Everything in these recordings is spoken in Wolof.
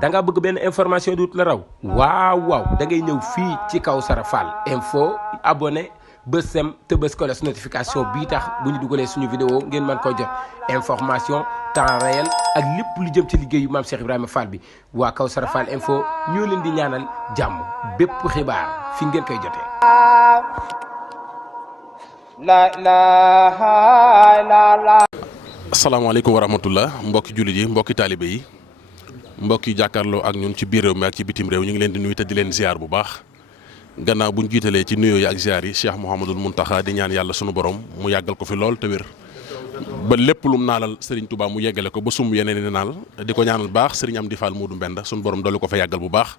da nga bëgg benn information du la raw waaw da ngay ñëw fii ci Kawsara Fall info abonné bës sem te bës ko notification bii tax bu ñu dugalee suñu vidéo ngeen mën koo jot information temps réel ak lépp lu jëm ci liggéeyu Maam Cheikh Ibrahima Fall bi waa Kawsara Fall info ñoo leen di ñaanal jàmm bépp xibaar fi ngeen koy jotee. asalaamaaleykum wa rahmatullah mbokki jullit yi mbokki taalibe yi mbokki jàkkaarloo ak ñun ci biir réew mi ak ci bitim réew ñu ngi leen di nuyu te di leen ziar bu baax gannaaw bu ñu jiitalee ci nuyoo yi ak ziar yi Cheikh Mouhamadul Mountakha di ñaan yàlla sunu borom mu yàggal ko fi lool te wér ba lépp lum naalal Serigne Touba mu yeggale ko ba sumb yeneen i naal di ko ñaanal baax Serigne Amdi Fall Moodu Mbenda sunu borom dolli ko fa yàggal bu baax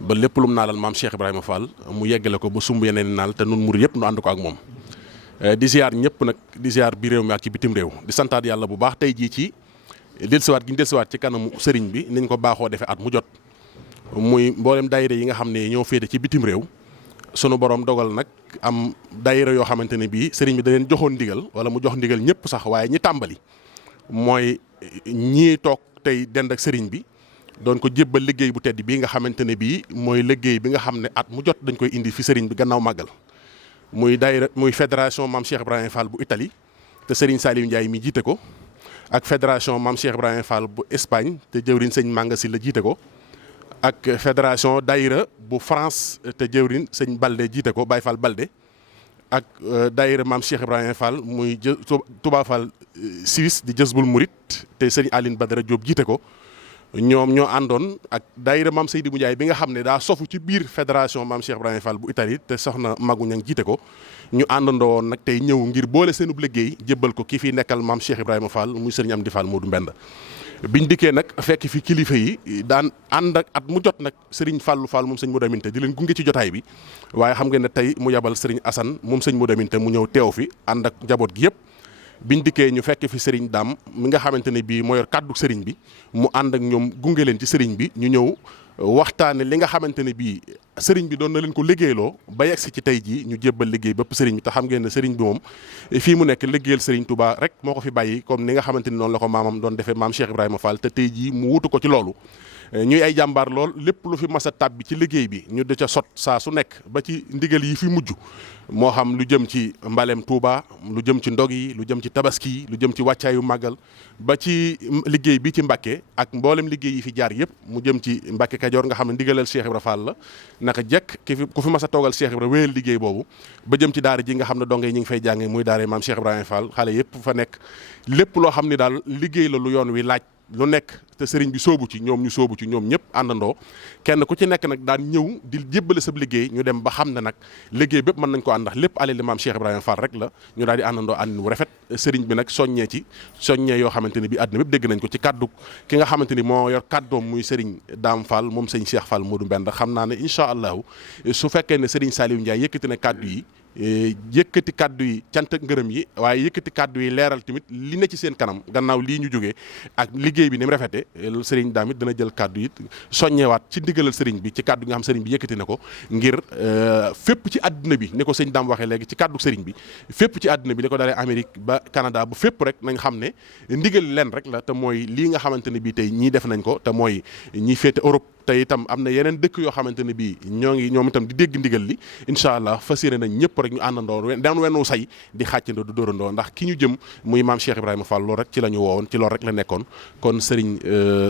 ba lépp lum naalal maam Cheikh Ibrahima Fall mu yeggale ko ba sumb yeneen i naal te nun murid yëpp nu ànd ko ak moom di ziar ñëpp nag di ziar bi réew mi ak ci bitim réew di santaat yàlla bu baax tey jii ci dellusiwaat gi ñu dellusiwaat ci kanamu sëriñ bi niñ ko baaxoo defee at mu jot muy mboolem daayira yi nga xam ne ñoo féete ci bitim réew sunu borom dogal nag am daayira yoo xamante ne bii sëriñ bi da leen joxoon ndigal wala mu jox ndigal ñëpp sax waaye ñi tàmbali mooy ñii toog tey dend ak sëriñ bi doon ko jébbal liggéey bu tedd bii nga xamante ne bii mooy liggéey bi nga xam ne at mu jot dañ koy indi fi sëriñ bi gannaaw màggal muy daayira muy fédération Maam Cheikh Ibrahima Fall bu Italie te Serigne Saliou Ndiaye mi jiite ko ak fédération Maam Cheikh Ibrahima Fall bu Espagne te jëwriñ sëñ Manga Si la jiite ko ak fédération daayira bu France te jëwriñ sëñ Balde jiite ko Baye Fall Balde ak daayira Maam Cheikh Ibrahima Fall muy Touba Fall Suisse di Jazbul Murid te sëñ Aline Badara Diop jiite ko ñoom ñoo àndoon ak daayira Maam Seydi bu Ndiaye bi nga xam ne daa sofu ci biir fédération Maam Cheikh Ibrahima Fall bu Italie te soxna Magu Ñang jiite ko ñu àndandoo woon nag tey ñëw ngir boole seenub liggéey jébbal ko ki fi nekkal Maam Cheikh Ibrahima Fall muy sëriñ Amdi Fall Moodu Mbenda biñ dikkee nag fekk fi kilifa yi daan ànd ak at mu jot nag sëriñ Fallou Fall moom sëñ Modou Aminta di leen gunge ci jotaay bi waaye xam ngeen ne tey mu yabal sëriñ Assane moom sëñ Modou Aminta mu ñëw teew fi ànd ak njaboot gi yëpp biñ dikkee ñu fekk fi sëriñ Dame mi nga xamante ne bii moo yor kàddu sëriñ bi mu ànd ak ñoom gunge leen ci sëriñ bi ñu ñëw waxtaane li nga xamante ne bii sëriñ bi doon na leen ko liggéeyloo ba yegg si ci tey jii ñu jébbal liggéey bépp sëriñ bi te xam ngeen ne sëriñ bi moom fii mu nekk liggéeyal sëriñ Touba rek moo ko fi bàyyi comme ni nga xamante ni noonu la ko maamam doon defee maam Cheikh Ibrahima Fall te tey jii mu wutu ko ci loolu ñuy ay jàmbaar lool lépp lu fi mas a tàbbi ci liggéey bi ñu da ca sot saa su nekk ba ci ndigal yi fi mujj moo xam lu jëm ci mbalem Touba lu jëm ci ndog yi lu jëm ci tabaski yi lu jëm ci wàccaayu màggal ba ci liggéey bi ci Mbàkke ak mboolem liggéey yi fi jaar yëpp mu jëm ci Mbàkke Kajoor nga xam ne ndigalal Cheikh Ibra Fall la naka jekk ku fi mas a toogal Cheikh Ibra wéyal liggéey boobu ba jëm ci daara ji nga xam ne donge yi ñu ngi fay jànge muy daara maam Cheikh Ibrahima Fall xale yëpp fa nekk lépp loo xam ne daal liggéey la lu yoon wi laaj lu nekk te sëriñ bi soobu ci ñoom ñu soobu ci ñoom ñëpp àndandoo kenn ku ci nekk nag daan ñëw di jébbale sab liggéey ñu dem ba xam ne nag liggéey bépp mën nañ ko ànd ndax lépp alali maam Cheikh Ibrahima Fall rek la ñu daal di àndandoo àndin wu rafet sëriñ bi nag soññee yoo xamante ni bi àdduna bépp dégg nañ ko ci kaddu ki nga xamante ni moo yor kaddoom muy sëriñ Dame Fall moom sëñ Cheikh Fall Moodu Mbenda xam naa ne incha allahu su fekkee ne sëriñ Saliou Ndiaye yëkkati na kaddu yi yëkkati kaddu yi cant ak ngërëm yi waaye yëkkati kaddu yi leeral tamit li ne ci seen kanam gannaaw lii ñu jógee ak liggéey bi ni mu rafete sëriñ Dame it dana jël kaddu yi soññewaat ci ndigalal sëriñ bi ci kaddu nga xam sëriñ bi yëkkati na ko ngir fépp ci àdduna bi ni ko sëñ Dame waxee léegi ci kaddu sëriñ bi fépp ci àdduna bi li ko dalee Amérique ba Canada ba fépp rek nañ xam ne ndigal leen rek la te mooy lii nga xamante ne bii tey ñii def nañ ko te mooy ñi féete Europe te itam am na yeneen dëkk yoo xamante ne bii ñoom itam di dégg ndigal li incha allah fas yéene nañ ñëpp rek ñu àndandoo daan wenu say di xàccandoo du dóorandoo ndax ki ñu jëm muy maam Cheikh Ibrahima Fall loolu rek ci la ñu woowoon ci loolu rek la nekkoon kon Serigne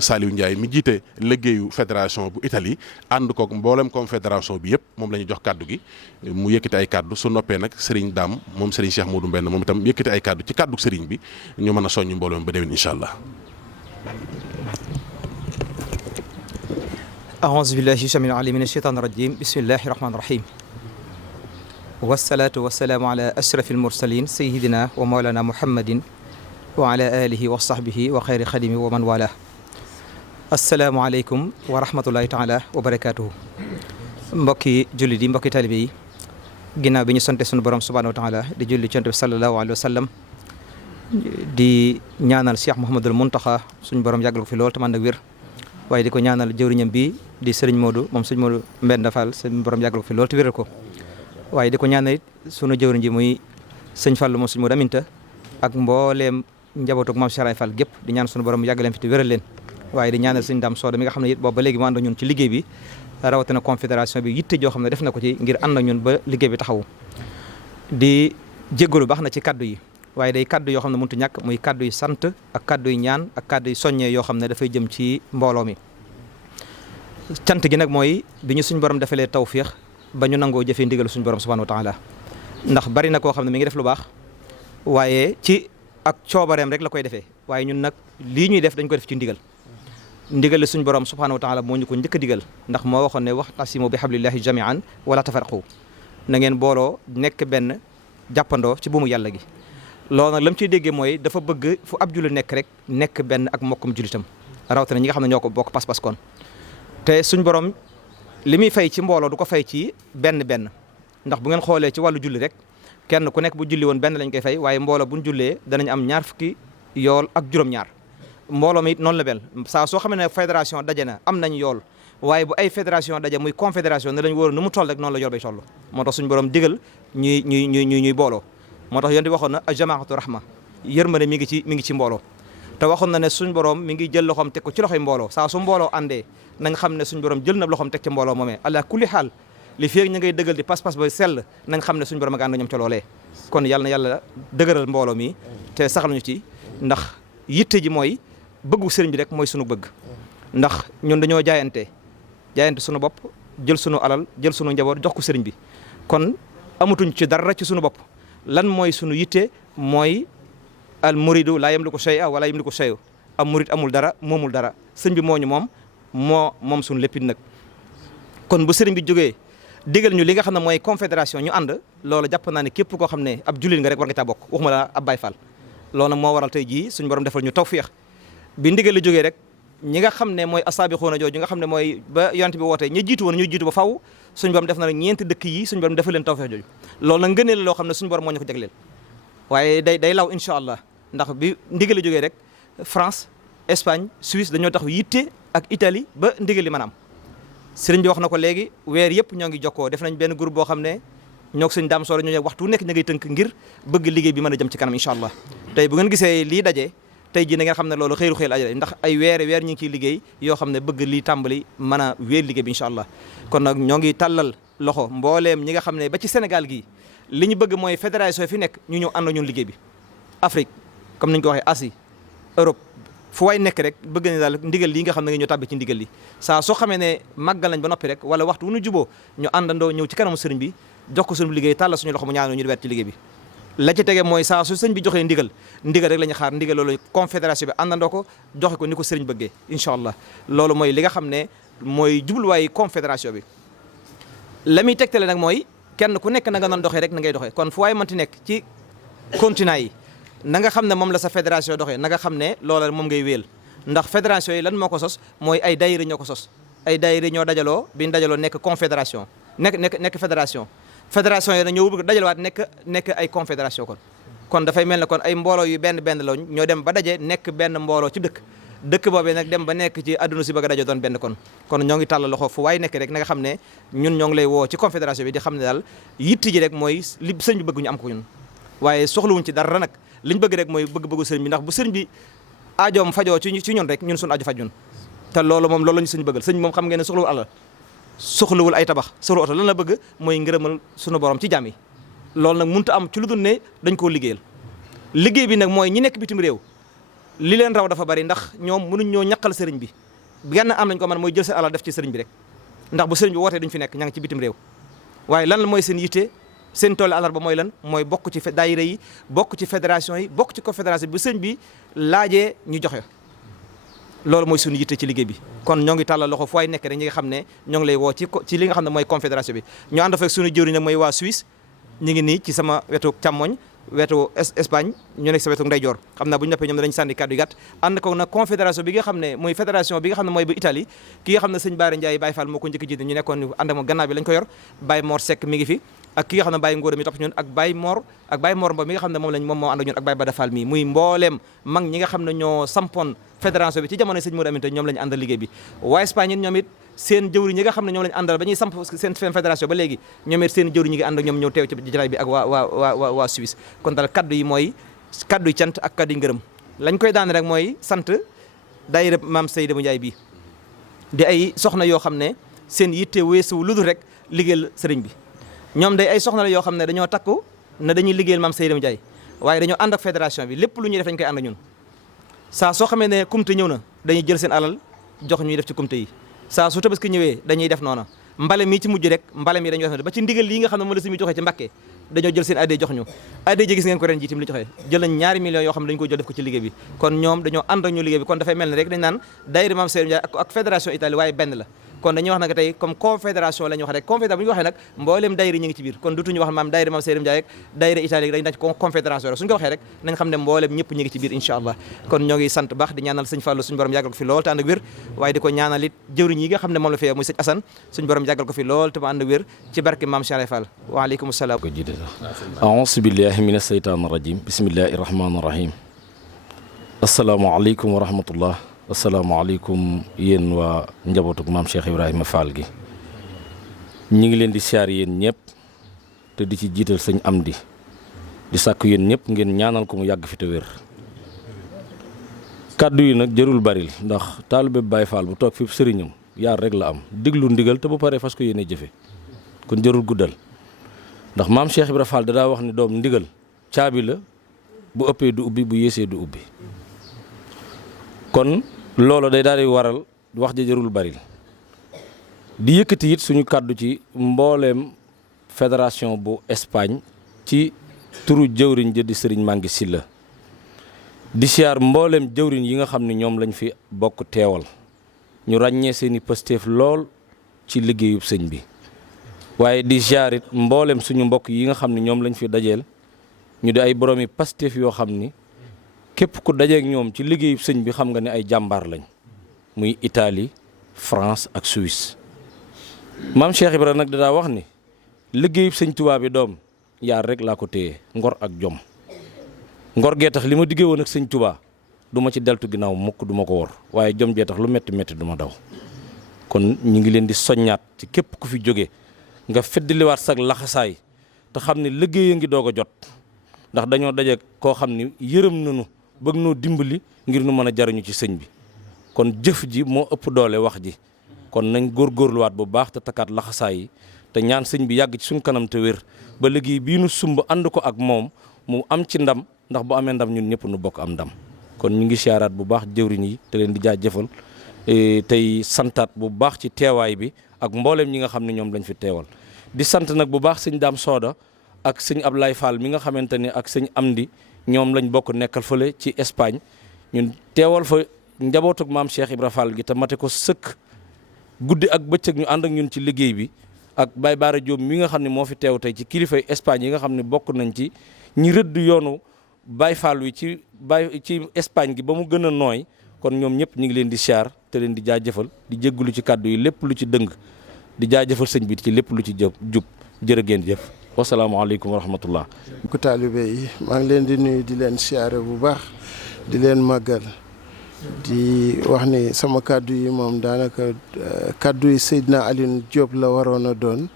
Saliou Ndiaye mi jiite liggéeyu fédération bu Italie ànd koog mboolem confédération bi yëpp moom la ñu jox kaddu gi mu yëkkati ay kaddu su noppee nag Serigne Dame moom Serigne Cheikh Moodu Mbend moom itam yëkkati ay kaddu ci kaddu Serigne bi ñu mën a soññ mboolem ba déwén incha allah. أعوذ بالله السميع العليم من الشيطان الرجيم بسم الله الرحمن الرحيم والصلاة والسلام على أشرف المرسلين سيدنا ومولانا محمد وعلى آله وصحبه وخير خدمه ومن والاه السلام عليكم ورحمة الله تعالى وبركاته mbokki jullit yi mbokki taalibe yi ginnaaw bi ñu sante sunu borom subhanahu wa taala di julli ci Yonent bi sallallahu alayhi wa sallam di ñaanal Cheikh Mouhamadul Mountakha suñu borom yàggal ko fi lool te man ak wér waaye di ko ñaanal jëwriñam bi di sëriñ Modou moom sëriñ Modou Mbenda Fall sëñ borom yàggal ko fi lool te wéral ko waaye di ko ñaanal it sunu jëwriñ ji muy sëñ Fall moom sëñ Modou Aminta ak mbooleem njabootu Maam Cheikh Ibra Fall gépp di ñaan suñu borom yàgg leen fi te wéral leen waaye di ñaanal sëñ Dame Soda mi nga xam ne it boobu ba léegi mu ànd ak ñun ci liggéey bi rawatina confédération bi yitte joo xam ne def na ko ci ngir ànd ak ñun ba liggéey bi taxawu di jéggalu baax na ci kaddu yi waaye day kaddu yoo xam ne mënut a ñàkk muy kaddu yi sant ak kaddu yi ñaan ak kaddu yi soññee yoo xam ne dafay jëm ci mbooloo mi cant gi nag mooy bi ñu suñ borom defalee tawfiix ba ñu nangoo jëfee ndigal suñu borom subhanahu wa taala ndax bari na koo xam ne mi ngi def lu baax waaye ci ak coobareem rek la koy defee waaye ñun nag lii ñuy def dañ ko def ci ndigal suñu borom subhanahu wa taala moo ñu ko njëkk a digal ndax moo waxoon ne wa'tasimu bi hablillahi jami'an wala tafarraqu na ngeen booloo nekk benn jàppandoo ci buumu yàlla gi loolu nag la mu ciy déggee mooy dafa bëgg fu ab jullit nekk rek nekk benn ak mokkum jullitam rawatina ñi nga xam ne ñoo ko bokk pas-pas kon te suñ borom li muy fay ci mbooloo du ko fay ci benn ndax bu ngeen xoolee ci wàllu julli rek kenn ku nekk bu julli woon benn lañ koy fay waaye mbooloo buñ jullee danañ am ñaar fukki yool ak juróom-ñaar mbooloo mi it noonu la mel saa soo xamee ne fédération daje na am nañ yool waaye bu ay fédération daje muy confédération ne lañ wóor nu mu toll rek noonu la yool bay toll moo tax suñu borom digal ñuy booloo moo tax yoon di waxoon na jamaatu rahma yërmande mi ngi ci mbooloo te waxoon na ne suñ borom mi ngi jël loxoom teg ko ci loxoy mbooloo saa su mbooloo àndee nañ xam ne suñ borom jël na loxoom teg ci mbooloo moomee ala kulli xaal li fi ñu ngay dëggal di pas-pas ba sell nañ xam ne suñ borom ak ànd ñoom ca loolee kon yàlla na yàlla dëgëral mbooloo mi te saxal ñu ci ndax yitte ji mooy bëggu sëriñ bi rek mooy sunu bëgg ndax ñun dañoo jaayante sunu bopp jël sunu alal jël sunu njaboot jox ko sëriñ bi kon amatuñ ci dara ci sunu bopp lan mooy sunu yitte mooy al muridu laa yamliku shay'a wala yamliku shay'u am murid amul dara moomul dara sëñ bi moo ñu moom sunu léppit nag kon bu sëriñ bi jógee digal ñu li nga xam ne mooy confédération ñu ànd loolu jàpp naa ne képp koo xam ne ab jullit nga rek war nga caa bokk waxuma la ab Baay Faal loolu nag moo waral tey jii suñu borom defal ñu tawfiix bi ndigal li jógee rek ñi nga xam ne mooy asaabiquuna jooju nga xam ne mooy ba yonent bi wootee ñi jiitu woon ñuy jiitu ba faw suñu borom def na nag ñeenti dëkk yi suñu borom defal leen tawfiix jooju loolu nag ngëneel loo xam ne suñu borom moo ñu ko jagleel waaye day law incha allah ndax bi ndigal li jógee rek France Espagne Suisse dañoo tax yitte ak Italie ba ndigal li maanaam sëriñ bi wax na ko léegi weer yëpp ñoo ngi jokkoo def nañ benn groupe boo xam ne ñoo ko sëñ Dame Soda ñoo waxtu nekk ña ngay tënk ngir bëgg liggéey bi mën a jëm ci kanam incha allah tey bu ngeen gisee lii daje tey jii na ngeen xam ne loolu xëyru xëyal ajale ndax ay weer ñu ngi ciy liggéey yoo xam ne bëgg lii tàmbali mën a wéer liggéey bi incha allah kon nag ñoo ngi tàllal loxo mbooleem ñi nga xam ne ba ci Sénégal gii li ñu bëgg mooy fédération fi nekk ñu ñëw ànd ñun liggéey bi Afrique comme niñ ko waxee Asie Europe fu waay nekk rek bëgg ne daal ndigal lii nga xam ne nga ñoo tàbbi ci ndigal li saa soo xamee ne màggal nañ ba noppi rek wala waxtu wu ñu juboo ñu àndandoo ñëw ci kanamu sëriñ bi jox ko suñu liggéey tàllal suñu loxo mu ñaanoo ñu wet ci liggéey bi la ci tege mooy saa su sëriñ bi joxee ndigal rek la ñu xaar ndigal loolu confédération bi àndandoo ko joxe ko ni ko sëriñ bëggee incha allah loolu mooy li nga xam ne mooy jubluwaay confédération bi la muy tegtale nag mooy kenn ku nekk na nga doon doxee rek na ngay doxee kon fu waay mënti nekk ci continent yi na nga xam ne moom la sa fédération doxee na nga xam ne loola moom ngay wéel ndax fédération yi lan moo ko sos mooy ay daayira ñoo ko sos ay daayira ñoo dajaloo bi ñu dajaloo nekk confédération nekk fédération yi nag ñoo bëgg dajalewaat nekk ay confédération kon dafay mel ne kon ay mbooloo yu benn la ñoo dem ba daje nekk benn mbooloo ci dëkk boobee nag dem ba nekk ci àdduna si bëgg a daje doon benn kon ñoo ngi tàllal loxo fu waay nekk rek na nga xam ne ñun ñoo ngi lay woo ci confédération bi di xam ne daal yitti ji rek mooy li sëñ bi bëgg ñu am ko ñun waaye soxlawuñ ci dara nag liñ bëgg rek mooy bëgg-bëggu sëriñ bi ndax bu sëriñ bi aajoom fajoo ci ñun rek ñun suñu aajo faj ñun te loolu la ñu sëñ bëggal sëñ moom xam ngeen ne soxlawul alal soxlawul ay tabax soxla oto lan la bëgg mooy ngërëmal suñu borom ci jàmm yi loolu nag mënut a am ci lu dul ne dañ koo liggéeyal liggéey bi nag mooy ñi nekk bitim réew li leen raw dafa bari ndax ñoom mënuñ ñoo ñaqal sëriñ bi genn am nañ ko man mooy jël seen alal def ci sëriñ bi rek ndax bu sëriñ bi wootee duñ fi nekk ña ngi ci bitim réew waaye lan la mooy seen yitte seen tool àllarba mooy lan mooy bokk ci daayira yi bokk ci fédération yi bokk ci confédération bi bu sëñ bi laajee ñu joxe loolu mooy suñu yitte ci liggéey bi kon ñoo ngi tàllal loxo fu waay nekk rek ñi nga xam ne ñoo ngi lay woo ci li nga xam ne mooy confédération bi ñu ànd fekk suñu jëwriñ nag mooy waa Suisse ñu ngi nii ci sama wetu càmmoñ wetu Espagne ñu nekk sa wetu ndeyjoor xam naa bu ñu noppee ñoom dañu sànni kàddu yu gàtt ànd ko nag confédération bi nga xam ne mooy fédération bi nga xam ne mooy bu Italie ki nga xam ne sëñ Baara Ndiaye Baye Fall moo ko njëkk jiite ñu nekkoon ànd ak moom gannaaw bi lañ ko yor Baye Mor Seck mi ngi fi ak ki nga xam ne Baye Ngóora mi topp ñun ak Baye Mor Mba mi nga xam ne moom moo ànd ak ñun ak Baye Bada Fall mi muy mbooleem mag ñi nga xam ne ñoo sampoon fédération bi ci jamono sëñ Modou Aminta ñoom lañu àndal liggéey bi waa Espagne ñoom it seen jëwri ñi nga xam ne ñoom lañu àndal ba ñuy samp seen fédération ba léegi ñoom it seen jëwri ñi ngi ànd ak ñoom ñëw teew ci jataay bi ak waa Suisse kon daal kaddu yi mooy kaddu yi cant ak kaddu yi ngërëm lañ koy daan rek mooy sant daayira maam Seydou Ndiaye bi di ay soxna yoo xam ne seen yitte weesu lu dul rek liggéeyal sëriñ bi ñoom day ay soxna la yoo xam ne dañoo takku ne dañuy liggéeyal maam Seydou Ndiaye waaye dañoo ànd ak fédération bi lépp lu ñuy def dañ koy ànd ak ñun saa soo xamee ne kumte ñëw na dañuy jël seen alal jox ñuy def ci kumte yi saa su tabaski ñëwee dañuy def noona mbale mi ci mujj rek mbale mi dañuy def ba ci ndigal lii nga xam ne moom la si muy joxee ci Mbàkke dañoo jël seen adde jox ñu adde ji gis ngeen ko ren jiitam li joxee jël nañ 2 millions yoo xam ne dañu ko jël def ko ci liggéey bi kon ñoom dañoo ànd ak ñu liggéey bi kon dafay mel ni rek dañ naan daayira Maam Seydou Ndiaye ak fédération Italie waaye benn la kon dañuy wax nag tey comme confédération la ñuy wax rek confédération bu ñu waxee nag mboolem daayira ñu ngi ci biir kon dutuñu wax maam daayira Maam Seydou Ndiaye ak daayira Italie dañu daj confédération rek suñu ko waxee rek nañ xam ne mboolem ñëpp ñu ngi ci biir incha allah kon ñoo ngi sant baax di ñaanal sëñ Fallou suñu borom yàggal ko fi lool te ànd ak wér waaye di ko ñaanal it jëwriñ yi nga xam ne moom la fi muy sëñ Assane suñu borom yàggal ko fi lool te mu ànd ak wér ci barke maam Cheikh Fall waaleykum salaam ko jiite sax a'uuzu billahi mina shaytaani rajim bismillahi rahmaani rahim asalaamaaleykum wa rahmatullah asalaamaaleykum yéen waa njabootug maam Cheikh Ibrahima Fall gi ñi ngi leen di siyaar yéen ñëpp te di ci jiital sëñ Amdi di sàkku yéen ñëpp ngeen ñaanal ko mu yàgg fi te wér kàddu yi nag jërul baril ndax taalibe Baay Fall bu toog fi sëriñam yaar rek la am diglu ndigal te bu paree fas ko yéene jëfe kon jërul guddal ndax maam Cheikh Ibrahima Fall da daa wax ni doom ndigal caabi la bu ëppee du ubbi bu yéesee du ubbi kon loolu day daal di waral wax ja jërul bari di yëkkati it suñu kàddu ci mbooleem fédération bu Espagne ci turu jëwriñ ja di sëriñ Mangi Silla di siyaar mbooleem jëwriñ yi nga xam ne ñoom lañ fi bokk teewal ñu ràññee seeni pëstéef lool ci liggéeyub sëñ bi waaye di siyaar it mbooleem suñu mbokk yi nga xam ne ñoom lañ fi dajeel ñu di ay boroomi pëstéef yoo xam ni képp ku dajeek ñoom ci liggéeyu sëñ bi xam nga ne ay jàmbaar lañ muy Italie France ak Suisse maam Cheikh Ibra nag daa wax ni liggéeyu sëñ Tuubaa bi doom yaar rek laa ko téye ngor ak jom ngor gee tax li ma diggee woon ak sëñ Tuubaa du ma ci deltu ginnaaw mukk du ma ko wor waaye jom jee tax lu metti metti du ma daw kon ñu ngi leen di soññaat ci képp ku fi jóge nga feddliwaat sag laxasaay te xam ne liggéey a ngi doog a jot ndax dañoo daje koo xam ni yërëm nañu bëgg noo dimbali ngir nu mën a jariñu ci sëñ bi kon jëf ji moo ëpp doole wax ji kon nañ góorgóorluwaat bu baax te takkaat laxasaay yi te ñaan sëñ bi yàgg ci suñ kanam te wér ba liggéey bii nu sumb ànd ko ak moom mu am ci ndam ndax bu amee ndam ñun ñëpp nu bokk am ndam kon ñu ngi siyaaraat bu baax jëwriñ yi te leen di jaajëfal tey santaat bu baax ci teewaay bi ak mbooleem ñi nga xam ne ñoom lañ fi teewal di sant nag bu baax sëñ Daam Sooda ak sëñ Ablaye Fall mi nga xamante ne ak sëñ Amdi ñoom lañ bokk nekkal fële ci Espagne ñun teewal fa njabootug maam Cheikh Ibra Fall gi te mate ko sëkk guddi ak bëccëg ñu ànd ak ñun ci liggéey bi ak Baye Baara Diop mi nga xam ne moo fi teew tey ci kilifay Espagne yi nga xam ne bokk nañ ci ñi rëdd yoonu Baye Fall wi ci Espagne gi ba mu gën a nooy kon ñoom ñëpp ñu ngi leen di siyaar te leen di jaajëfal di jéggulu ci kàddu yi lépp lu ci dëng di jaajëfal sëñ bi ci lépp lu ci jub jërë ngeen jëf wasalaamaaleykum wa rahmatullah ku taalibe yi maa ngi leen di nuyu di leen siyaare bu baax di leen màggal di wax ni sama kàddu yi moom daanaka kàddu yi Seydina Alioune Diop la waroon a doon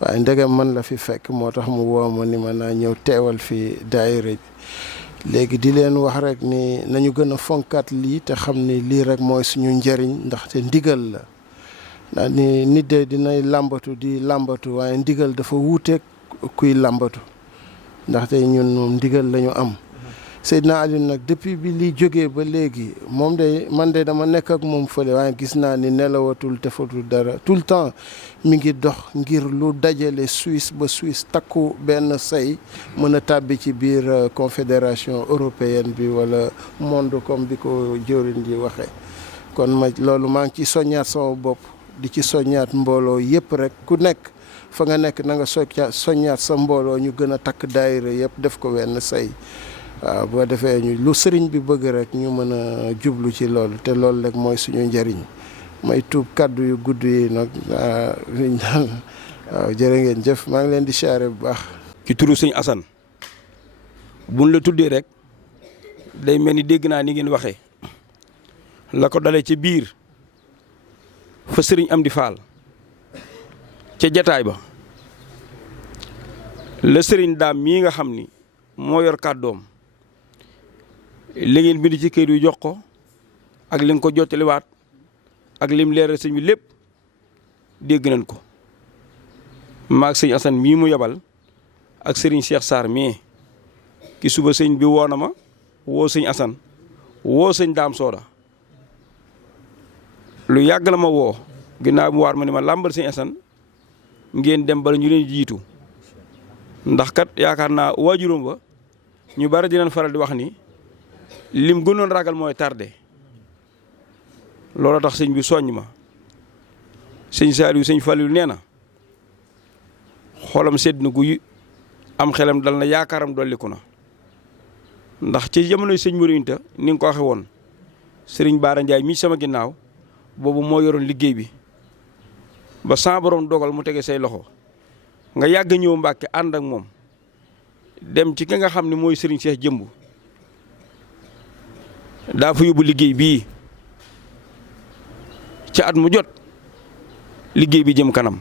waaye ndegem man la fi fekk moo tax mu woo ma ni ma naa ñëw teewal fi daayira bi léegi di leen wax rek ni nañu gën a fonkaat lii te xam ni lii rek mooy suñu njëriñ ndaxte ndigal la ndax ni nit de dinay làmbatu di làmbatu waaye ndigal dafa wuuteeg kuy làmbatu ndaxte ñun moom ndigal la ñu am Seydina Alioune nag depuis bi li jógee ba léegi moom de man de dama nekk ak moom fële waaye gis naa ni nelawatul defatul dara tout le temps mi ngi dox ngir lu dajale Suisse ba Suisse takku benn say mën a tàbbi ci biir confédération européenne bi wala monde comme bi ko jëwriñ ji waxee kon loolu maa ngi ci soññaat sama bopp di ci soññaat mbooloo yëpp rek ku nekk fa nga nekk na nga soññaat sa mbooloo ñu gën a takk daayira yëpp def ko wenn say waaw boo defee ñu lu sëriñ bi bëgg rek ñu mën a jublu ci loolu te loolu rek mooy suñu njëriñ may tuub kàddu yu gudd yi nag waaw jërë ngeen jëf maa ngi leen di siyaare bu baax. ci turu sëñ Assane buñ la tuddee rek day mel ni dégg naa ni ngeen waxee la ko dalee ci biir fa sëriñ Amdi Fall ca jataay ba la sëriñ Daam mii nga xam ni moo yor kàddoom li ngeen bind ci kër yu jox ko ak li nga ko jottaliwaat ak lim leeral sëñ bi lépp dégg nañ ko maag sëñ Assane mii mu yebal ak sëriñ Cheikh Sarr mii ki suba sëñ bi woo na ma woo sëñ Assane woo sëñ Daam Sooda lu yàgg la ma woo ginnaaw mu waar ma ni ma làmbal sëñ Assane ngeen dem bala ñu leen jiitu ndax kat yaakaar naa waajuram ba ñu bari dinañ faral di wax ni lim gënoon ragal mooy tardé loolu tax sëñ bi soññ ma sëñ Saliou sëñ Fallou nee na xolam sedd na guy am xelam dal na yaakaaram dolliku na ndax ci jamonoy sëñ Morinta ni nga ko waxee woon sëriñ Baara Ndiaye mii sama ginnaaw boobu moo yoroon liggéey bi ba sa borom dogal mu tege say loxo nga yàgg ñëw Mbàkke ànd ak moom dem ci ki nga xam ne mooy sëriñ Cheikh Jëmb daa fa yóbbu liggéey bii ci at mu jot liggéey bi jëm kanam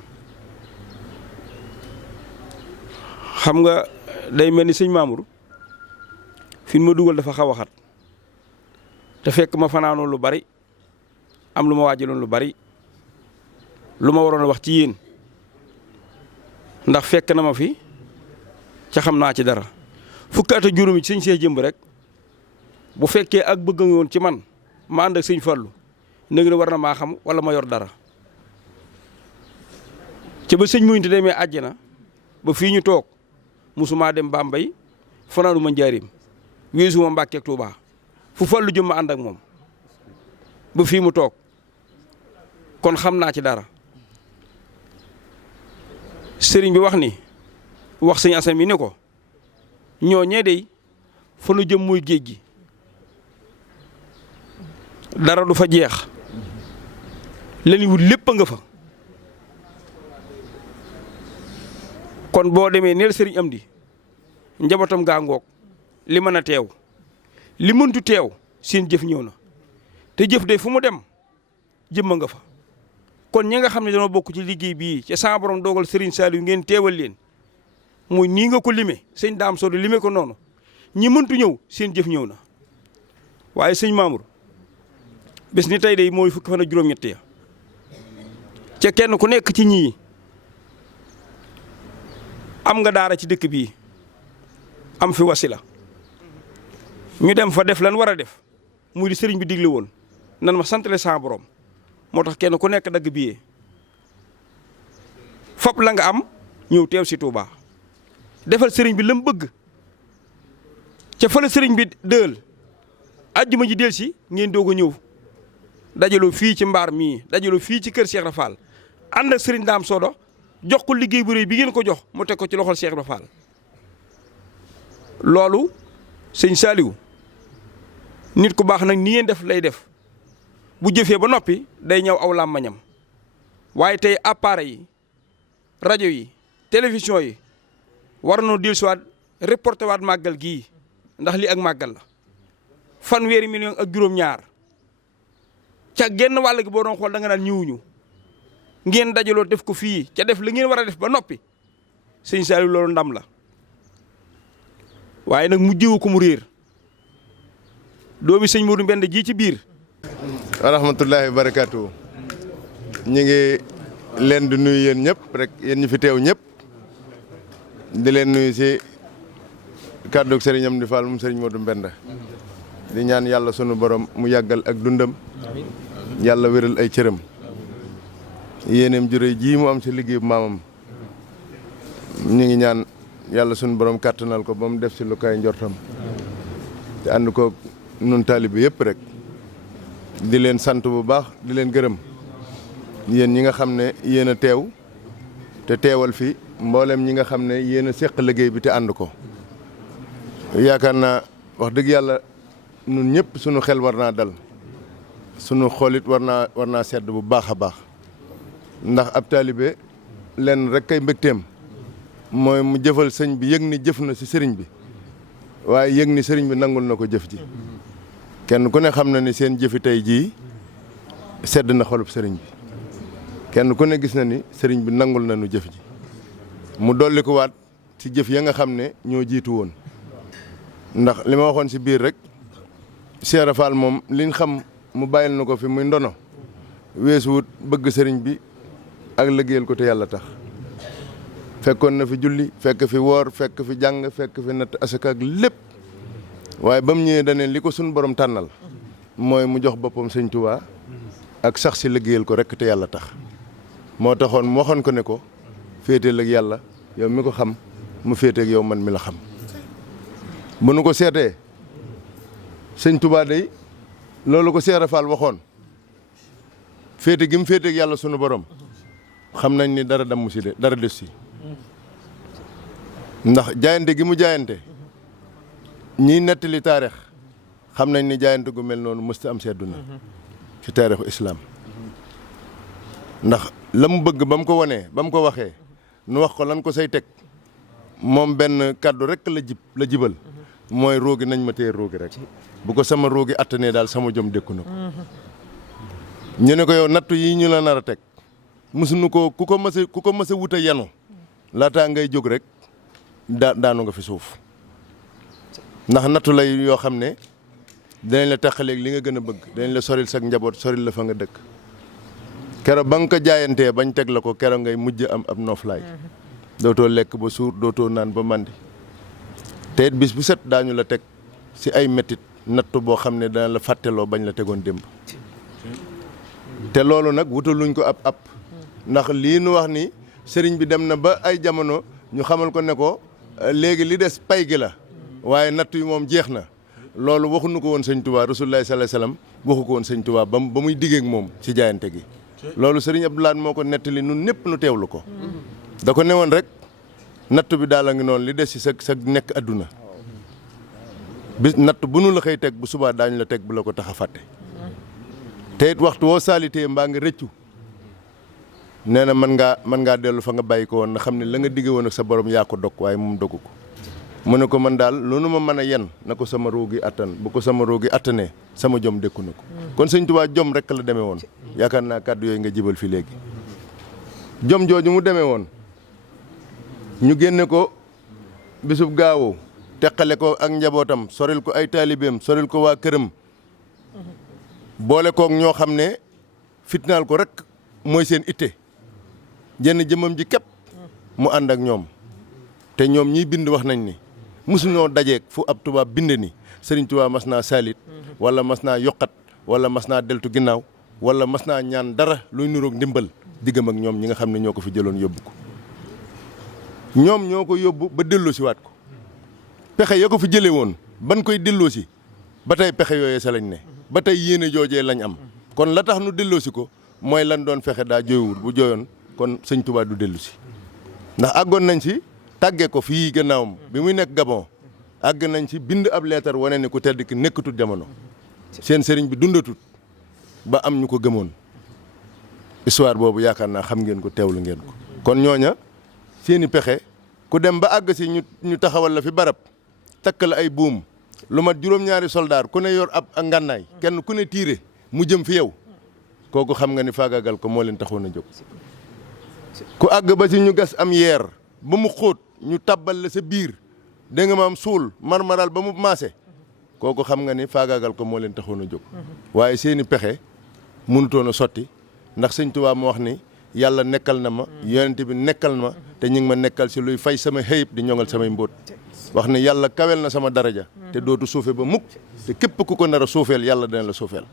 xam nga day mel ni sëñ Mamour fi ma dugal dafa xaw a xat te fekk ma fanaanoon lu bari am lu ma waajaloon lu bari lu ma waroon a wax ci yéen ndax fekk na ma fi ca xam naa ci dara fukki at ak juróomi ci sëñ Cheikh Jëmb rek bu fekkee ak bëgg nga woon ci man ma ànd ak sëñ Fallu nëg na war na maa xam wala ma yor dara ca ba sëñ Moynte demee àjjana ba fii ñu toog musumaa dem Bambey fanaanu ma njaarim weesuma Mbàkke ak Tuubaa fu Fallu jëm ma ànd ak moom ba fii mu toog kon xam naa ci dara sëriñ bi wax ni wax sëñ Assane mi ni ko ñooñee dey fa nu jëm muy géej gi dara du fa jeex leni wut lépp a nga fa kon boo demee neel sëriñ Amdi njabootam gaa ngoog li mën a teew li mëntu teew seen jëf ñëw na te jëf de fu mu dem jëmma nga fa kon ñi nga xam ne dañoo bokk ci liggéey bii ca sa borom dogal Serigne Saliou ngeen teewal leen muy nii nga ko limee sëñ Daam Soodu limee ko noonu ñi mëntu ñëw seen jëf ñëw na waaye sëñ Mamour bés ni tey de mooy fukki fan ak juróom-ñett ya ca kenn ku nekk ci ñii am nga daara ci dëkk bii am fi wasila ñu dem fa def lan war a def muy di sëriñ bi digle woon nan ma santale sa borom moo tax kenn ku nekk dagg biyee fop la nga am ñëw teew si Touba defal sëriñ bi la mu bëgg ca fa la sëriñ bi dël àjjuma ji del si ngeen doog a ñëw dajaloo fii ci mbaar mii dajaloo fii ci kër Cheikh Ibra Fall ànd ak sëriñ Daam Soodo jox ko liggéey bu rëy bi ngeen ko jox mu teg ko ci loxol Cheikh Ibra Fall loolu sëñ Saliou nit ku baax nag ni ngeen def lay def bu jëfee ba noppi day ñëw aw làmmañam waaye tey appareil yi rajo yi télévision yi war nañoo dellusiwaat reporté waat màggal gii ndax lii ak màggal la fanweeri million ak juróom-ñaar ca genn wàll gi boo doon xool da nga naan ñëwuñu ngeen dajaloo def ko fii ca def li ngeen war a def ba noppi sëñ Saliou loolu ndam la waaye nag mu jiwu ko mu réer doomi sëñ Modou Mbend ji ci biir. wa rahmatullahi wa barakaatu ñu ngi leen di nuyu yéen ñëpp rek yéen ñi fi teew ñëpp di leen nuyu si kàddu Serigne Amdi Fall mu Serigne Modou Mbend di ñaan yàlla sunu borom mu yàggal ak dundam yàlla wéral ay cëram yéeneem juré ji mu am si liggéey bu maamam ñu ngi ñaan yàlla sunu borom kàttanal ko ba mu def si lu kaay njortam te ànd ko nun taalibe yëpp rek di leen sant bu baax di leen gërëm yéen ñi nga xam ne yéen a teew te teewal fi mboolem ñi nga xam ne yéen a seq liggéey bi te ànd ko yaakaar naa wax dëgg yàlla nun ñëpp sunu xel war naa dal sunu xoolit war naa sedd bu baax a baax ndax ab taalibe leen rek kay mbégteem mooy mu jëfal sëñ bi yëg ni jëf na si sëriñ bi waaye yëg ni sëriñ bi nangul na ko jëf ji kenn ku ne xam na ni seen jëfi tey jii sedd na xolub sëriñ bi kenn ku ne gis na ni sëriñ bi nangul na nu jëf ji mu dolli ko waat ci jëf ya nga xam ne ñoo jiitu woon ndax li ma waxoon si biir rek Cheikh Ibra Fall moom liñ xam mu bàyyil na ko fi muy ndono weesuwut bëgg sëriñ bi ak liggéeyal ko te yàlla tax fekkoon na fi julli fekk fi woor fekk fi jàng fekk fi natt asaka ak lépp waaye ba mu ñëwee dane li ko suñu borom tànnal mooy mu jox boppam sëñ Tuubaa ak sax si liggéeyal ko rek te yàlla tax moo taxoon mu waxoon ko ne ko féeteel ak yàlla yow mi ko xam mu féeteeg yow man mi la xam bu nu ko seetee sëñ Tuubaa day loolu ko Cheikh Ibra Fall waxoon féete gi mu féeteeg yàlla sunu borom xam nañ ni dara damm si de dara des si ndax jaayante gi mu jaayante ñiy nettali taarix xam nañ ni jaayante gu mel noonu mësta am si àdduna ci taarixu islaam ndax la mu bëgg ba mu ko wonee ba mu ko waxee nu wax ko lan ko say teg moom benn kàddu rek la jibal mooy roogi nañ ma téye roogi rek bu ko sama roogi attanee daal sama jom dékku na ko ñu ne ko yow nattu yi ñu la nar a teg mësuñu ko ku ko mës a wut a yenu laataa ngay jóg rek daanu nga fi suuf ndax nattu lay yoo xam ne dinañ la taxaleeg li nga gën a bëgg dinañ la soril sag njaboot soril la fa nga dëkk keroog ba nga ko jaayantee bañ teg la ko keroog ngay mujj am ab nooflaay dootoo lekk ba suur dootoo naan ba màndi te it bis bu set daañu la teg si ay métit nattu boo xam ne dana la fàtteloo bañ la tegoon démb te loolu nag wutaluñ ko ab ndax lii nu wax ni sëriñ bi dem na ba ay jamono ñu xamal ko ne ko léegi li des pay gi la waaye nattu yi moom jeex na loolu waxuñu ko woon sëñ Tuubaa Rasulullaahi sallallaahu alayhi wa sallam waxu ko woon sëñ Tuubaa ba muy diggeek moom ci jaayante gi loolu sëriñ Abdou Lahad moo ko nettali nun ñëpp nu teewlu ko da ko newoon rek nattu bi daal a ngi noonu li des ci sa nekk adduna bis natt bu nu la xëy teg bu subaa daañu la teg bu la ko tax a fàtte te it waxtu woo saalitee mbaa nga rëccu nee na mën ngaa dellu fa nga bàyyi ko woon na xam ne la nga digge woon ak sa borom yaa ko dog waaye moom dogu ko mu ne ko man daal loolu ma mën a yen na ko sama roogi attan bu ko sama roogi attanee sama jom dékku na ko kon sëñ Tuubaa jom rek la demee woon yaakaar naa kàddu yooyu nga jibal fi léegi jom jooju mu demee woon ñu génne ko bisub gaawu teqale ko ak njabootam soril ko ay taalibeem soril ko waa këram boole kook ñoo xam ne fitnaal ko rek mooy seen itte jenn jëmam ji képp mu ànd ak ñoom te ñoom ñiy bind wax nañ ni mosuñoo dajeek fu ab tubaab bind ni Sëriñ Tuubaa mas naa saalit wala mas naa yokkat wala mas naa deltu ginnaaw wala mas naa ñaan dara luy niroog ndimbal diggam ak ñoom ñi nga xam ne ñoo ko fi jëloon yóbbu ko ñoom ñoo ko yóbbu ba delloosi waat ko pexe ya ko fi jëlee woon ban koy delloosi ba tey pexe yooyee sa lañ ne ba tey yéene joojee lañ am kon la tax nu delloosi ko mooy lan doon fexe daa jooywul bu jooyoon kon sëñ Tuubaa du dellusi ndax àggoon nañ ci tàggee ko fii gannaawam bi muy nekk Gabon àgg nañ ci bind ab leetar wane ni ku tedd ki nekkatut jamono seen sëriñ bi dundatut ba am ñu ko gëmoon histoire boobu yaakaar naa xam ngeen ko teewlu ngeen ko kon ñooña seeni pexe ku dem ba àgg si ñu taxawal la fi barab takk la ay buum lu mat juróom-ñaari soldaar ku ne yor ab ngànnaay kenn ku ne tiire mu jëm fi yow kooku xam nga ni faagaagal ko moo leen taxoon a jóg ku àgg ba si ñu gas am yeer ba mu xóot ñu tabbal la sa biir dégg nga maam suul marmaral ba mu maase kooku xam nga ni faagaagal ko moo leen taxoon a jóg waaye seeni pexe mënutoon a sotti ndax sëñ Tuubaa mu wax ni yàlla nekkal na ma yonent bi nekkal na ma te ñu ngi ma nekkal si luy fay sama xëyib di ñoŋal samay mbóot wax ni yàlla kawel na sama daraja te dootu suufe ba mukk te képp ku ko nar a suufeel yàlla dina la suufeel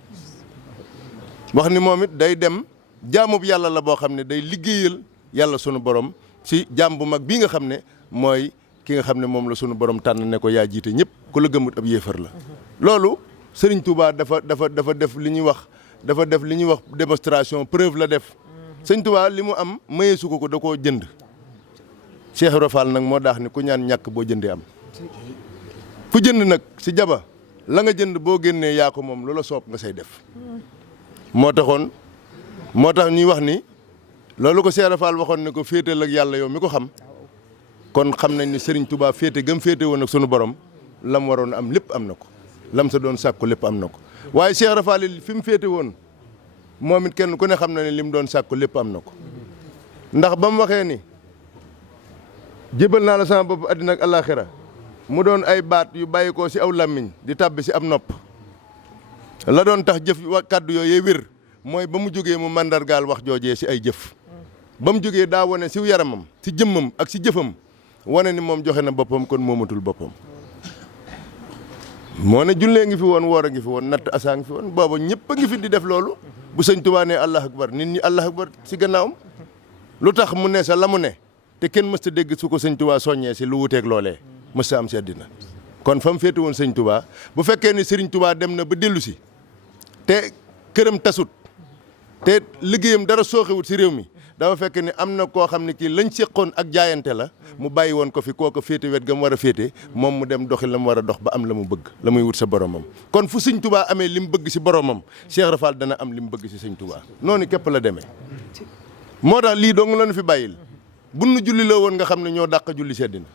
wax ni moom it day dem jaamub yàlla la boo xam ne day liggéeyal yàlla sunu borom si jaam bu mag bii nga xam ne mooy ki nga xam ne moom la sunu borom tànn ne ko yaa jiite ñëpp ku la gëmut ab yéefar la loolu Serigne Touba dafa def li ñuy wax démonstration preuve la def Sëñ Touba li mu am mayeesu ko da koo jënd Cheikh Ibra Fall nag moo daax ni ku ñaan ñàkk boo jëndee am ku jënd nag si jaba la nga jënd boo génnee yaa ko moom loola soob nga say def moo tax ñuy wax ni loolu ko Cheikh Ibra Fall waxoon ne ko féetal ak yàlla yow mi ko xam kon xam nañ ni Serigne Touba féete gëm féete woon ak sunu borom lam waroon am lépp am na ko lam sa doon sàkku lépp am na ko waaye Cheikh Ibra Fall fi mu féete woon moom it kenn ku ne xam na ne li mu doon sàkku lépp am na ko ndax ba mu waxee ni jébal naa la sama bopp àddina ak àllaaxira mu doon ay baat yu bàyyi ko si aw làmmiñ di tàbbi si ab nopp la doon tax jëf kàddu yooyu wér mooy ba mu jógee mu mandargaal wax joojee si ay jëf ba mu jógee daa wane si yaramam si jëmmam ak si jëfam wane ni moom joxe na boppam kon moomatul boppam. moo ne jullee ngi fi woon woor a ngi fi woon natt asaa ngi fi woon booba ñëpp a ngi fi di def loolu bu sëñ Tuubaa ne allah akbar nit ñi allah akbar si gannaawam lu tax mu ne sa la mu ne te kenn mës ta dégg su ko sëñ Tuubaa soññee si lu wuteeg loolee mës ta am si àddina kon fa mu féete woon sëñ Tuubaa bu fekkee ni sëriñ Tuubaa dem na ba dellu si te këram tasut te liggéeyam dara sooxewut si réew mi dafa fekk ni am na koo xam ne kii lañ séqoon ak jaayante la mu bàyyi woon ko fi kooko féete wet ga mu war a féete moom mu dem doxi la mu war a dox ba am la mu bëgg la muy wut sa boromam kon fu sëñ Tuubaa amee li mu bëgg si boromam Cheikh Rafal dana am li mu bëgg si sëñ Tuubaa noonu képp la demee moo tax lii dong la nu fi bàyyil bu nu julli la woon nga xam ne ñoo dàq julli si àddina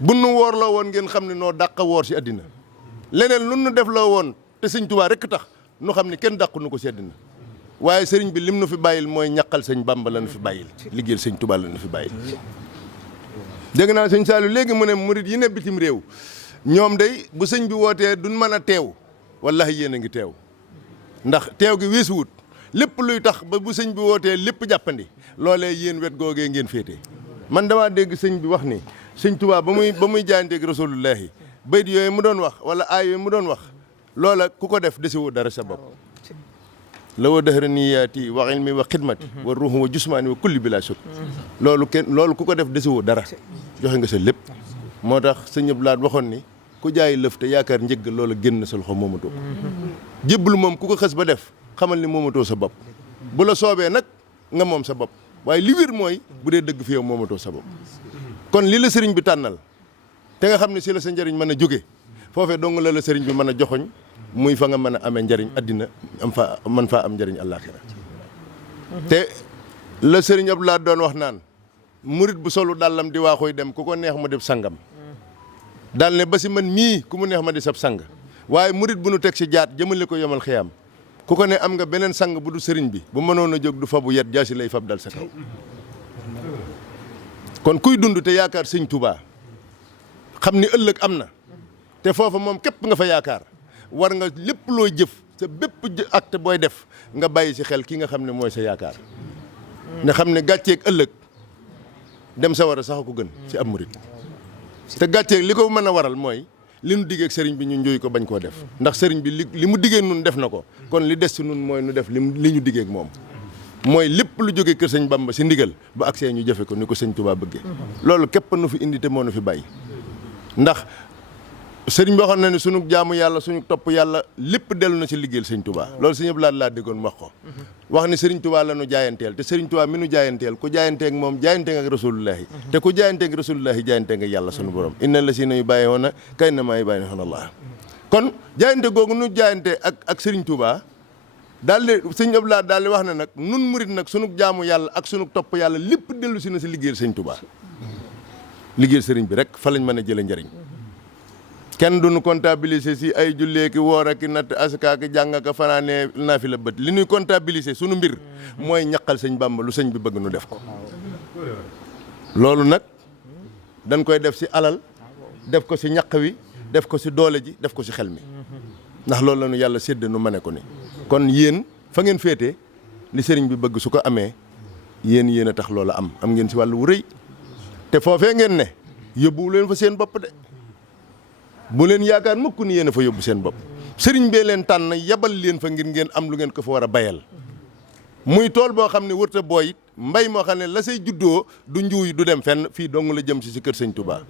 bu nu woor la woon ngeen xam ne noo dàq woor si àddina leneen lu nu def la woon te sëñ Tuubaa rekk tax nu xam ne kenn dàqu nu ko si àddina waaye sëriñ bi lim nu fi bàyyil mooy ñaqal sëñ Bamba la nu fi bàyyil liggéeyal sëñ Tuubaa la nu fi bàyyil dégg naa sëñ Saliou léegi mu ne murit yi ne bitim réew ñoom day bu sëñ bi wootee duñ mën a teew wallahi yéen a ngi teew ndax teew gi weesuwut lépp luy tax ba bu sëñ bi wootee lépp jàppandi loolee yéen wet googee ngeen féete man damaa dégg sëñ bi wax ni sëñ Tuubaa ba muy jaayanteeg rasulullahi bayit yooyu mu doon wax wala aay yooyu mu doon wax loola ku ko def desewoo dara sa bopp la wa dëxëra niyaati wa ilmi wa xidmati wa ruuxu wa jusmaani wa kulli bi laa sut loolu ku ko def desewoo dara joxe nga sa lépp moo tax sëñ Abdou Lahad waxoon ni ku jaay lëf te yaakaar njëgg loola génn sa loxo moomatoo ko jébbalu moom ku ko xës ba def xamal ni moomatoo sa bopp bu la soobee nag nga moom sa bopp waaye li wér mooy bu dee dëgg fi yow moomatoo sa bopp kon li la sëriñ bi tànnal te nga xam ne si la sa njëriñ mën a jóge foofee dong la sëriñ bi mën a joxoñ muy fa nga mën a amee njëriñ addina man faa am njëriñ àllaaxira te la sëriñ Abdou Lahad doon wax naan murit bu solu dàllam di waaxooy dem ku ko neex mu def sangam daal ne ba si man mii ku mu neex ma di sab sang waaye murit bu nu teg si jaat jëmale ko yomal xiyaam ku ko ne am nga beneen sang bu du sëriñ bi bu mënoon a jóg du fabu yet jaasi lay fab dal sa kaw kon kuy dund te yaakaar sëñ Tuubaa xam ni ëllëg am na te foofa moom képp nga fa yaakaar war nga lépp looy jëf sa bépp acte booy def nga bàyyi si xel ki nga xam ne mooy sa yaakaar nga xam ne gàcceeg ëllëg dem sa war a sax ko gën ci ab murit te gàcceeg li ko mën a waral mooy li nu diggeeg sëriñ bi ñu njóoy ko bañ koo def ndax sëriñ bi li mu diggee nun def na ko kon li des si nun mooy nu def li ñu diggeeg moom mooy lépp lu jógee kër sëñ Bamba si ndigal ba agsee ñu jëfe ko ni ko sëñ Tuubaa bëggee loolu képp nu fi indi te moo nu fi bàyyi ndax sëriñ bi waxoon na ne sunu jaamu yàlla suñu topp yàlla lépp dellu na si liggéeyal sëñ Tuubaa loolu sëñ Abdou Lahad laa déggoon wax ko wax ni sëriñ Tuubaa la nu jaayanteel te sëriñ Tuubaa mi nu jaayanteel ku jaayanteeg moom jaayante nga ak rasulullahi te ku jaayanteeg rasulullahi jaayante nga yàlla sunu borom inna la si na yu bàyyi woon na kay na maa yu bàyyi woon Allah kon jaayante googu nu jaayante ak sëriñ Tuubaa daal di sëñ Abdou Lahad daal di wax ne nag nun murit nag sunu jaamu yàlla ak sunu topp yàlla lépp dellu si na si liggéeyal sëñ Tuubaa liggéeyal sëriñ bi rek fa lañ mën a jële njëriñ kenn duñu comptabiliser si ay jullee ki woor ak natt asaka ki jàng ak fanaane naa fi la bët li ñuy comptabiliser sunu mbir mooy ñaqal sëñ Bàmba lu sëñ bi bëgg nu def ko loolu nag dañ koy def si alal def ko si ñaq wi def ko si doole ji def ko si xel mi ndax loolu la ñu yàlla sédd nu ma ne ko ni kon yéen fa ngeen féete li sëriñ bi bëgg su ko amee yéen a tax loola am ngeen si wàllu wu rëy te foofee ngeen ne yóbbu leen fa seen bopp de bu leen yaakaar mukk ni yéen a fa yóbbu seen bopp sëriñ bee leen tànn yabal leen fa ngir ngeen am lu ngeen ko fa war a bayal muy tool boo xam ne wërta booy mbay moo xam ne la say juddoo du njuuy du dem fenn fii dong la jëm si kër sëñ Touba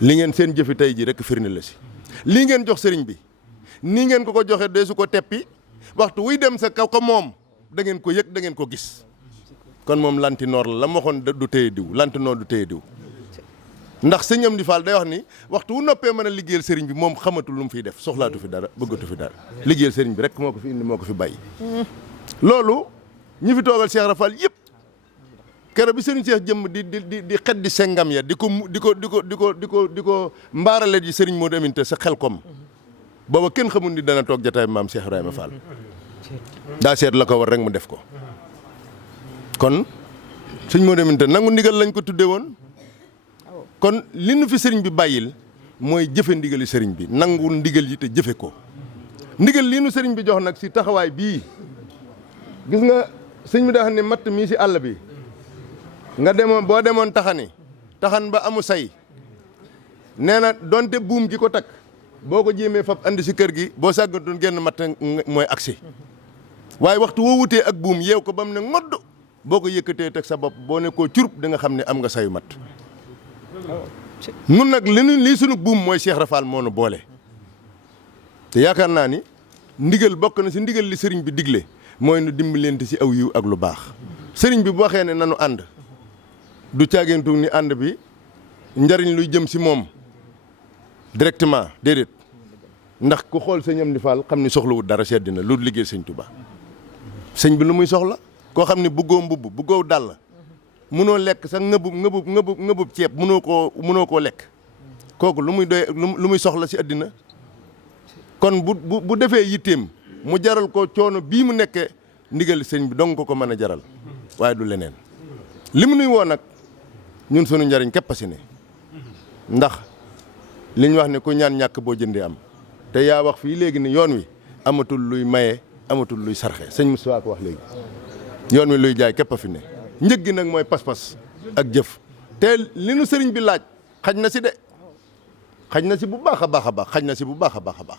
li ngeen seen jëfi tey ji rek firnde la si lii ngeen jox sëriñ bi nii ngeen ko joxe dee su ko teppi waxtu wuy dem sa kaw ko moom da ngeen ko yëg da ngeen ko gis kon moom lantinoor la ma waxoon du téye diw lantinoor du téye diw ndax sëñ Amdi Fall day wax ni waxtu wu noppee mën a liggéeyal sëriñ bi moom xamatul lu mu fiy def soxlaatu fi dara bëggatu fi dara liggéeyal sëriñ bi rek moo ko fi indi moo ko fi bàyyi loolu ñi fi toogal Cheikh Rafal yëpp keroog bi sëriñ Cheikh jëmm di xet di sengam ya di ko mbaarale ji sëriñ Modou Aminta sa xel kom booba kenn xamul ni dana toog jataay maam Cheikh Ibrahima Fall daa seet la ko war rek mu def ko kon sëriñ Modou Aminta nangu ndigal lañ ko tudde woon kon li nu fi sëriñ bi bàyyil mooy jëfe ndigali sëriñ bi nangul ndigal yi te jëfe ko ndigal lii nu sëriñ bi jox nag si taxawaay bii gis nga sëñ bi daa xam ne matt mii si àll bi nga demoon boo demoon taxan ba amu say nee na donte buum gi ko takk boo ko jéemee fab andi si kër gi boo sàggantoon genn matt mooy agsi waaye waxtu woo wutee ak buum yeew ko ba mu ne ngodd boo ko yëkkatee teg sa bopp boo ne koo curub da nga xam ne am nga sayu matt nun nag lii sunu buum mooy Cheikh Rafal moo nu boole te yaakaar naa ni ndigal bokk na si ndigal li sëriñ bi digle mooy nu dimbalante si aw yiw ak lu baax sëriñ bi bu waxee ne nanu ànd du caageentu ni ànd bi njariñ luy jëm si moom directement déedéet ndax ku xool sëñ Amdi Fall xam ni soxlawut dara sedd na loolu liggéey sëñ Touba sëñ bi lu muy soxla koo xam ne buggoo mbubb buggoo dàll mënoo lekk sax ngëbub ceeb mënoo koo lekk kooku lu muy doy lu muy soxla si àddina kon bu defee yitteem mu jaral ko coono bii mu nekkee ndigal sëñ bi dong ko mën a jaral waaye du leneen li mu nuy woo nag ñun sunu njariñ képp si ne ndax liñ wax ne ku ñaan ñàkk boo jëndee am te yaa wax fii léegi ni yoon wi amatul luy maye amatul luy sarxe sëñ Moussa ko wax léegi yoon wi luy jaay képp a fi ne njëg gi nag mooy pas-pas ak jëf te li nu sëriñ bi laaj xaj na si de xaj na si bu baax a baax a baax xaj na si bu baax a baax a baax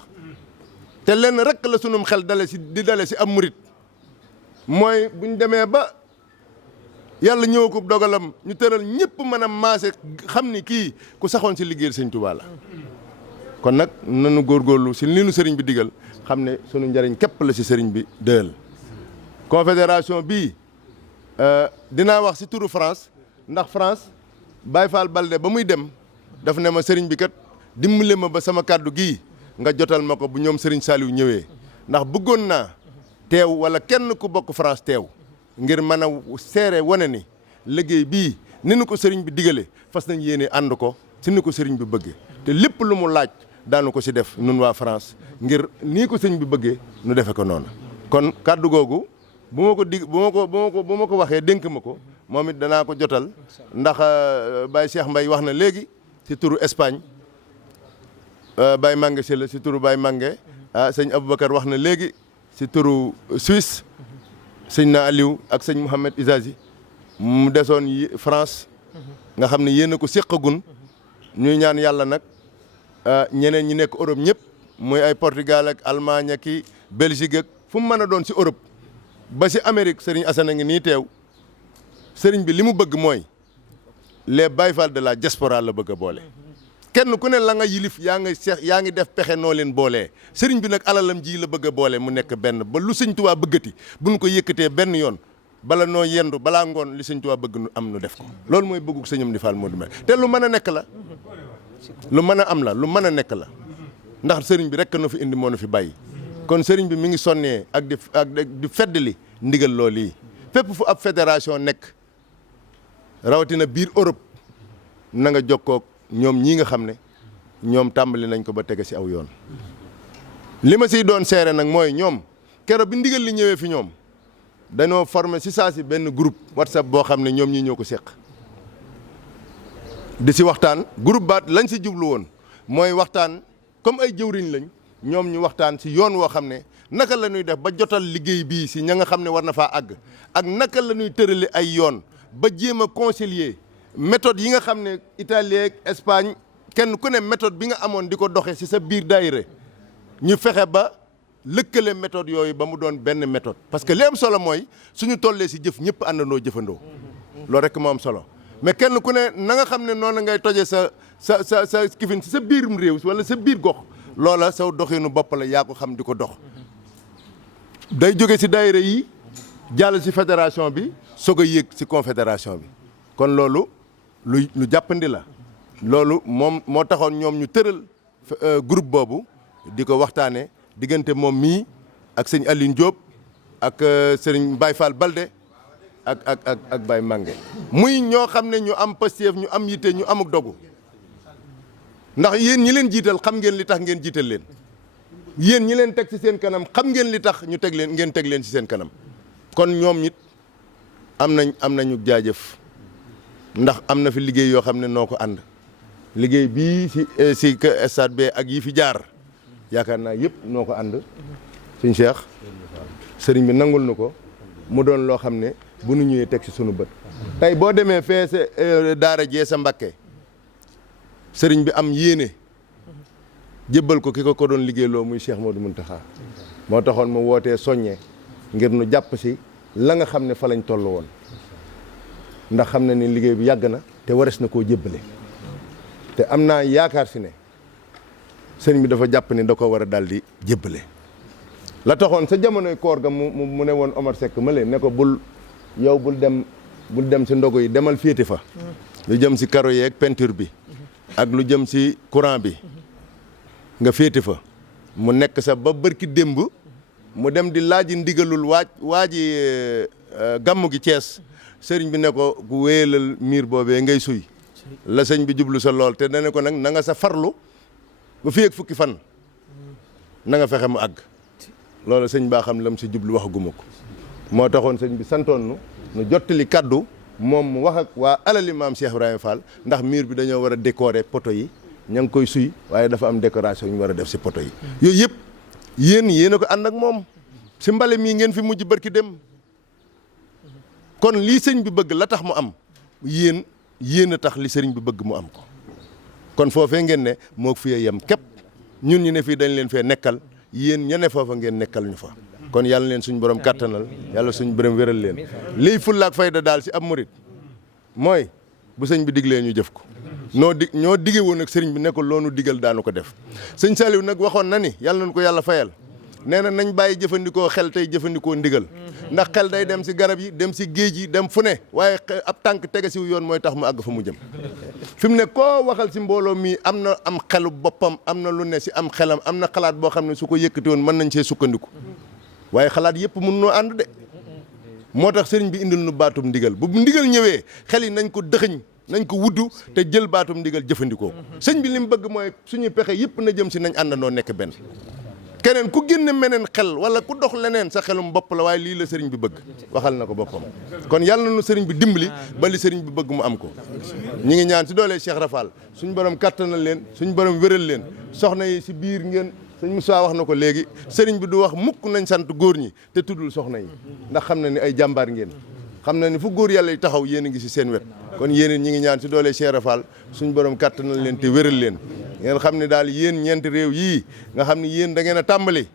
te lenn rek la sunum xel dale si am murit mooy buñ demee ba yàlla ñëw ko dogalam ñu tëral ñëpp mën a maase xam ni kii ku saxoon si liggéeyal sëñ Tuubaa la kon nag nanu góorgóorlu si li nu sëriñ bi digal xam ne sunu njariñ képp la si sëriñ bi dël confédération bii dinaa wax si turu France ndax France Baye Fall Balde ba muy dem daf ne ma sëriñ bi kat dimbale ma ba sama kàddu gii nga jotal ma ko bu ñoom sëriñ Saliou ñëwee ndax bëggoon naa teew wala kenn ku bokk France teew ngir mën a seere wane ni liggéey bii ni nu ko sëriñ bi digale fas nañ yéene ànd ko si ni ko sëriñ bi bëggee te lépp lu mu laaj daanu ko si def nun waa France ngir nii ko sëriñ bi bëggee nu defe ko noonu kon kàddu googu bu ma ko waxee dénk ma ko moom it danaa ko jotal ndax Baye Cheikh Mbaye wax na léegi si turu Espagne Baye Mangue si la si turu Baye Mangue sëñ Aboubacar wax na léegi si turu Suisse sëñ na Aliou ak sëñ Mouhamed Isazi mu desoon France nga xam ne yéen a ko séqagun ñuy ñaan yàlla nag ñeneen ñi nekk Europe ñëpp muy ay Portugal ak Allemagne ak i Belgique ak fu mu mën a doon si Europe ba si Amérique sëriñ Assane a ngi nii teew sëriñ bi li mu bëgg mooy les Baye Fall de la diaspora la bëgg a boole kenn ku ne la nga yilif yaa ngi def pexe noo leen boolee sëriñ bi nag alalam ji la bëgg a boole mu nekk benn ba lu sëñ Tuubaa bëggati bu ñu ko yëkkatee benn yoon bala noo yendu balaa ngoon li sëñ Tuubaa bëgg nu am nu def ko loolu mooy bëggug sëñ Amdi Fall Modou Mbène te lu mën a nekk la lu mën a am la lu mën a nekk la ndax sëriñ bi rek na fi indi moo na fi bàyyi kon sëriñ bi mi ngi sonnee ak di feddali ndigal loolu yi fépp fu ab fédération nekk rawatina biir Europe na nga jokkoo ñoom ñii nga xam ne ñoom tàmbali nañ ko ba tege ci aw yoon li ma siy doon seere nag mooy ñoom keroog bi ndigal li ñëwee fi ñoom dañoo formé ci saa si benn groupe WhatsApp boo xam ne ñoom ñi ñoo ko seq di si waxtaan groupe baat lañ si jublu woon mooy waxtaan comme ay jëwriñ lañ ñoom ñu waxtaan si yoon woo xam ne naka la ñuy def ba jotal liggéey bii si ña nga xam ne war na faa àgg ak naka la ñuy tërale ay yoon ba jéem a concilier méthode yi nga xam ne Italie ak Espagne kenn ku ne méthode bi nga amoon di ko doxee si sa biir daayira ñu fexe ba lëkkale méthode yooyu ba mu doon benn méthode parce que li am solo mooy suñu tollee si jëf ñëpp àndandoo jëfandoo loolu rek moo am solo mais kenn ku ne na nga xam ne noonu ngay toje sa kifin si sa biirum réew wala sa biir gox loola saw doxinu bopp la yaa ko xam di ko dox day jóge si daayira yi jàll si fédération bi soog a yéeg si confédération bi kon loolu lu jàppandi la loolu moom moo taxoon ñoom ñu tëral groupe boobu di ko waxtaane diggante moom mii ak sëñ Aline Diop ak sëriñ Baye Fall Balde ak Baye Mangue muy ñoo xam ne ñu am pastef ñu am yitte ñu amuk dogu ndax yéen ñi leen jiital xam ngeen li tax ngeen jiital leen yéen ñi leen teg ci seen kanam xam ngeen li tax ñu teg leen ngeen teg leen ci seen kanam kon ñoom it am nañu jaajëf ndax am na fi liggéey yoo xam ne noo ko ànd liggéey bii si stade bi ak yi fi jaar yaakaar naa yëpp noo ko ànd suñ Cheikh sëriñ bi nangul na ko mu doon loo xam ne bu nu ñëwee teg ci sunu bët tey boo demee fee sa daara jee sa Mbàkke sëriñ bi am yéene jébbal ko ki ko doon liggéeyloo muy Cheikh Modou Mountakha moo taxoon mu wootee soññee ngir nu jàpp si la nga xam ne fa lañ toll woon ndax xam na ni liggéey bi yàgg na te wares na koo jébbale te am naa yaakaar si ne sëriñ bi dafa jàpp ni da ko war a daal di jébbale la taxoon sa jamonoy koor ga mu ne woon Omar Seck ma leen ne ko bul dem si ndogu yi demal féete fa lu jëm si karo yeeg peinture bi ak lu jëm si courant bi nga féete fa mu nekk sa ba bërki démb mu dem di laaji ndigalul waaji gàmmu gi Cees sëriñ bi ne ko ku wéyalal miir boobee ngay suy la sëñ bi jublu sa lool te dane ko nag na nga sa farlu ba fii ak fukki fan na nga fexe mu àgg loolu sëñ baa xam lam si jublu waxaguma ko moo taxoon sëñ bi santoon nu jottali kaddu moom mu wax ak waa alali maam Cheikh Ibrahima Fall ndax miir bi dañoo war a décorer poto yi ña ngi koy suy waaye dafa am décoration ñu war a def si poto yi yooyu yëpp yéen a ko ànd ak moom si mbale mii ngeen fi mujj barki dem kon lii sëñ bi bëgg la tax mu am yéen a tax li sëriñ bi bëgg mu am ko kon foofee ngeen ne moo fi yem képp ñun ñu ne fii dañ leen fee nekkal yéen ña ne foofa ngeen nekkal ñu fa kon yàlla leen suñ borom kàttanal yàlla suñ borom wéral leen liy fullaak fayda daal si ab murit mooy bu sëñ bi diglee ñu jëf ko ñoo digge woon ak sëriñ bi ne ko loonu digal daanu ko def sëñ Saliou nag waxoon na ni yàlla nañ ko yàlla fayal nee na nañ bàyyi jëfandikoo xel tey jëfandikoo ndigal ndax xel day dem si garab yi dem si géej yi dem fu ne waaye ab tànk tege siw yoon mooy tax mu àgg fa mu jëm fi mu ne koo waxal si mbooloo mii am na am xelu boppam am na lu ne si am xelam am na xalaat boo xam ne su ko yëkkati woon mën nañ see sukkandiku waaye xalaat yëpp mun noo ànd de moo tax sëriñ bi indil nu baatum ndigal bu ndigal ñëwee xel yi nañ ko dëxëñ nañ ko wuddu te jël baatum ndigal jëfandikoo sëñ bi li mu bëgg mooy suñuy pexe yëpp na jëm si nañ àndandoo nekk benn keneen ku génne meneen xel wala ku dox leneen sa xelum bopp la waaye lii la sëriñ bi bëgg waxal na ko boppam kon yàlla na nu sëriñ bi dimbali ba li sëriñ bi bëgg mu am ko ñi ngi ñaan si doolee Cheikh Rafal suñ borom kattanal leen suñ borom wéral leen soxna yi si biir ngeen sëñ Moussa wax na ko léegi sëriñ bi du wax mukk nañ sant góor ñi te tuddul soxna yi ndax xam na ni ay jàmbaar ngeen xam na ni fu góor yàlla yi taxaw yéen a ngi si seen wet kon yéen ñi ngi ñaan si doolee Cheikh Rafal suñ borom kattanal leen te wéral leen ngeen xam ne daal yéen ñeenti réew yii nga xam ne yéen da ngeen a tàmbali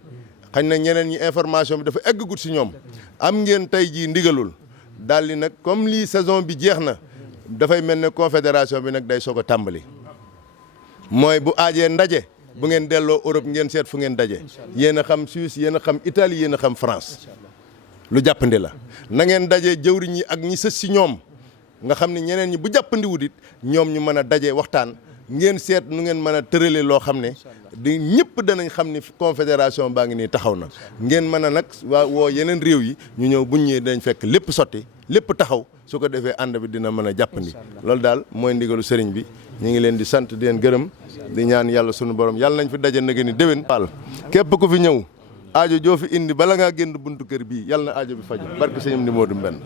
xañ na ñeneen ñi information bi dafa eggagut si ñoom am ngeen tey jii ndigalul daal di nag comme lii saison bi jeex na dafay mel ne confédération bi nag day soog a tàmbali mooy bu aajee ndaje bu ngeen delloo Europe ngeen seet fu ngeen daje yéen a xam Suisse yéen a xam Italie yéen a xam France lu jàppandi la na ngeen daje jëwriñ yi ak ñi sës si ñoom nga xam ne ñeneen ñi bu jàppandi wut it ñoom ñu mën a daje waxtaan ngeen seet nu ngeen mën a tërale loo xam ne di ñëpp danañ xam ni confédération baa ngi nii taxaw na ngeen mën a nag woo yeneen réew yi ñu ñëw buñ ñëwee dañ fekk lépp sotti lépp taxaw su ko defee ànd bi dina mën a jàppandi loolu daal mooy ndigalu sëriñ bi ñu ngi leen di sant di leen gërëm di ñaan yàlla sunu borom yàlla nañ fi daje na gën ni déwén Fall képp ku fi ñëw aajo joo fi indi bala ngaa génn buntu kër bii yàlla na aajo bi faju barke sëñam di Modou Mbenn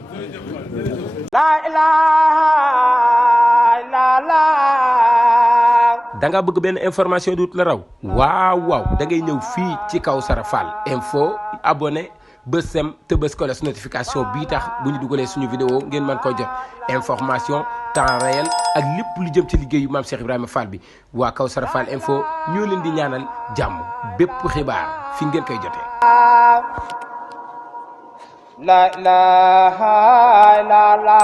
da nga bëgg benn information duut la raw waaw da ngay ñëw fii ci Kawsara Fall info abonné bës sem te bës kolos notification bii tax bu ñu dugalee suñu vidéo ngeen mën ko jot information temps réel ak lépp lu jëm ci liggéeyu maam Cheikh Ibrahima Fall bi waa Kawsara Fall info ñoo leen di ñaanal jàmm bépp xibaar fi ngeen koy jotee. La ilaha illallah